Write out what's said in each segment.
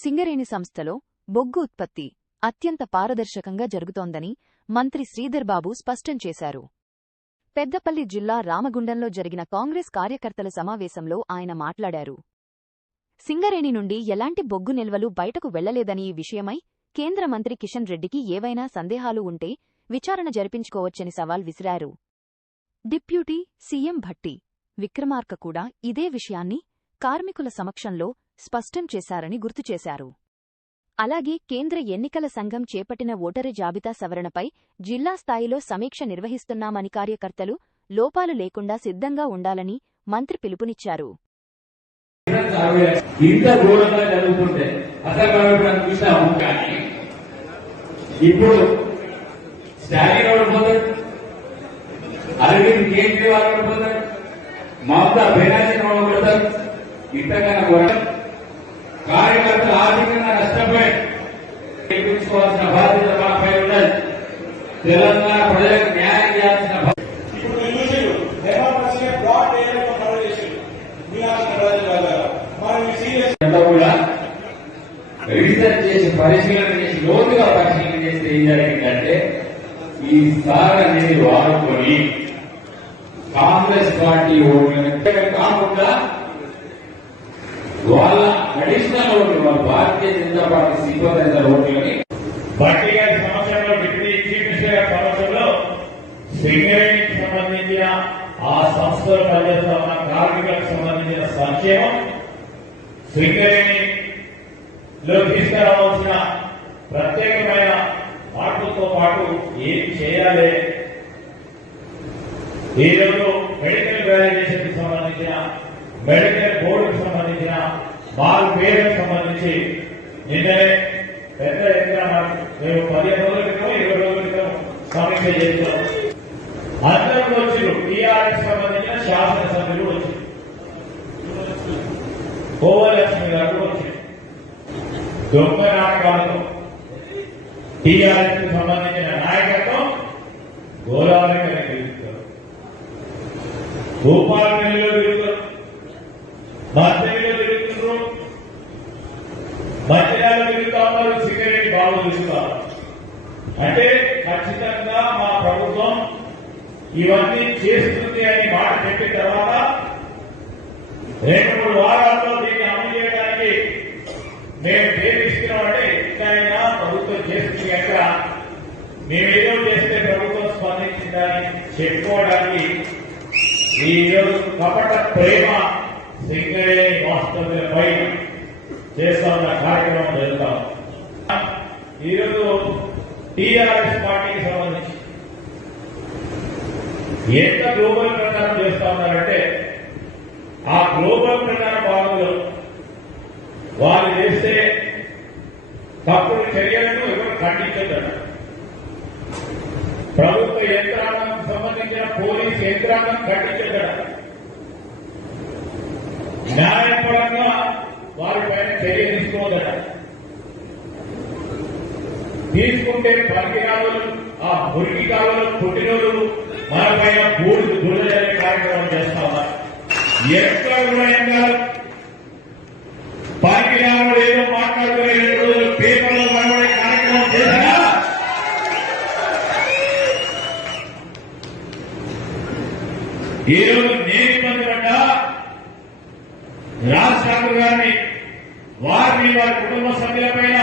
సింగరేణి సంస్థలో బొగ్గు ఉత్పత్తి అత్యంత పారదర్శకంగా జరుగుతోందని మంత్రి శ్రీధర్బాబు స్పష్టం చేశారు. పెద్దపల్లి జిల్లా రామగుండంలో జరిగిన కాంగ్రెస్ కార్యకర్తల సమావేశంలో ఆయన మాట్లాడారు. సింగరేణి నుండి ఎలాంటి బొగ్గు నిల్వలు బయటకు వెళ్లలేదని ఈ విషయమై కేంద్ర మంత్రి కిషన్ రెడ్డికి ఏవైనా సందేహాలు ఉంటే విచారణ జరిపించుకోవచ్చని సవాల్ విసిరారు. డిప్యూటీ సీఎం భట్టి విక్రమార్క కూడా ఇదే విషయాన్ని కార్మికుల సమక్షంలో స్పష్టం చేశారని గుర్తుచేశారు. అలాగే కేంద్ర ఎన్నికల సంఘం చేపట్టిన ఓటరు జాబితా సవరణపై జిల్లా స్థాయిలో సమీక్ష నిర్వహిస్తున్నామని కార్యకర్తలు లోపాలు లేకుండా సిద్ధంగా ఉండాలని మంత్రి పిలుపునిచ్చారు. కార్యకర్తలు ఆర్థికంగా నష్టపోయి నిర్మించుకోవాల్సిన బాధ్యత మాపై ఉన్నది. తెలంగాణ ప్రజలకు న్యాయం చేయాల్సిన కూడా రీసెర్చ్ చేసి పరిశీలన చేసి లోతుగా పరిశీలన చేస్తే ఏం జరిగిందంటే ఈ సార్ అనేది వాడుకొని కాంగ్రెస్ పార్టీ కాకుండా వాళ్ళ అడిషనల్ ఓట్లు వాళ్ళ Bharatiya Janata party sympathiser ఓట్లని party గారి సమక్షంలో డిప్యూటీ చీఫ్ మినిస్టర్ గారి సమక్షంలో సింగరేణికి సంబంధించిన ఆ సంస్థలు పనిచేస్తా ఉన్న కార్మికులకు సంబంధించిన సంక్షేమం, సింగరేణిలో తీసుకురావాల్సిన ప్రత్యేకమైన మార్పులతో పాటు ఏం చేయాలి, ఈరోజు మెడికల్ వ్యాలిడేషన్ కి సంబంధించిన మెడికల్ బోర్డుకు సంబంధించిన వాళ్ళ పేరుకు సంబంధించి నిన్ననే పెద్ద ఎత్తున మేము 15 రోజుల క్రితం 20 రోజుల క్రితం సమీక్ష చేస్తున్నాం. అందరూ వచ్చారు. టీఆర్ఎస్ సంబంధించిన శాసనసభ్యులు వచ్చారు, కోవలక్ష్మి గారు వచ్చారు. దొంగ నాటకాలతో టీఆర్ఎస్ కు సంబంధించిన నాయకత్వం గోదావరిగా తిరుగుతారు, భూపాలపల్లిలో తిరుగుతారు, మంత్రిలో తిరుగుతున్నారు, మంత్రిలో తిరుగుతా ఉన్నారు, సింగరేణి బాబు తిరుగుతారు. అంటే ఖచ్చితంగా మా ప్రభుత్వం ఇవన్నీ చేస్తుంది అని మాట చెప్పిన తర్వాత 2-3 వారాల్లో దీన్ని అమలు చేయడానికి మేము పేరుస్తున్నామంటే ఎట్లయినా ప్రభుత్వం చేస్తుంది ఎక్కడ మేమేదో చేస్తే ప్రభుత్వం స్పందించిందని చెప్పుకోవడానికి ఈరోజు కపట ప్రేమ సింగరేణి వాస్తవ్యంపై చేస్తా ఉన్న కార్యక్రమం జరుగుతాం. ఈరోజు టీఆర్ఎస్ పార్టీకి సంబంధించి ఎంత గ్లోబల్ ప్రచారం చేస్తా ఉన్నారంటే ఆ గ్లోబల్ ప్రచార భాగంలో వాళ్ళు చేస్తే తప్పుడు చర్యలను ఎవరు ఖండించదు. ప్రభుత్వ యంత్రాంగం సంబంధించిన పోలీస్ యంత్రాంగం ఖండించదు. న్యాయపరంగా వారిపైన చర్య తీసుకోదట. తీసుకుంటే పనికిరాలు ఆ మురికి కాలంలో పుట్టినోళ్ళు మనపైన బూడిద దురదలే కార్యక్రమం చేస్తా ఉన్నారు. ఎక్కడ కూడా ఎంగారు పనికిరాలు ఏదో మాట్లాడుకునే 2 రోజులు పేపర్లో మనబడే కార్యక్రమం చేసినా ఈరోజు నేను ఇబ్బంది పడ్డా రాజ్ ఠాకూర్ గారిని వారిని వారి కుటుంబ సభ్యులపైన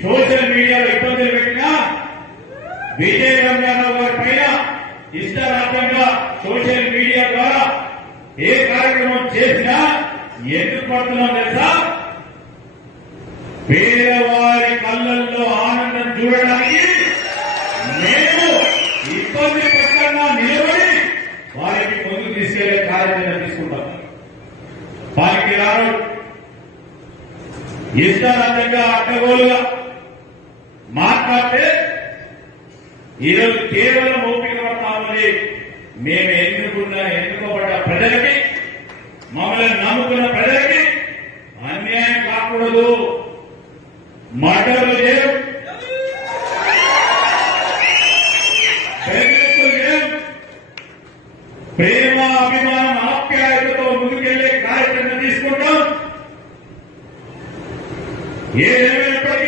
సోషల్ మీడియాలో ఇబ్బందులు పెట్టినా విజయ్ రంగారావు గారి పైన ఇష్టరాజ్యంగా సోషల్ మీడియా ద్వారా ఏ కార్యక్రమం చేసినా ఎందుకు పడుతున్నాం తెలుసా? పేదవారి కళ్ళల్లో ఆనందం చూడడానికి మేము ఇబ్బంది పక్కన నిలబడి వారికి ముందుకు తీసుకెళ్లే కార్యక్రమం తీసుకుంటాం. వారికి రాను ఇష్టారాజ్యంగా అడ్డగోలుగా మాట్లాడితే ఈరోజు కేవలం ఓపిక పడతామని మేము ఎన్నుకోబడ్డ ప్రజలకి, మమ్మల్ని నమ్ముకున్న ప్రజలకి అన్యాయం కాకూడదు. మర్డర్లు చేయడం, బెదిరింపులు చేయడం, ప్రేమ అభిమానం ఆప్యాయతతో ముందుకెళ్లే కార్యక్రమం తీసుకుంటాం. ఏదేమైనప్పటికీ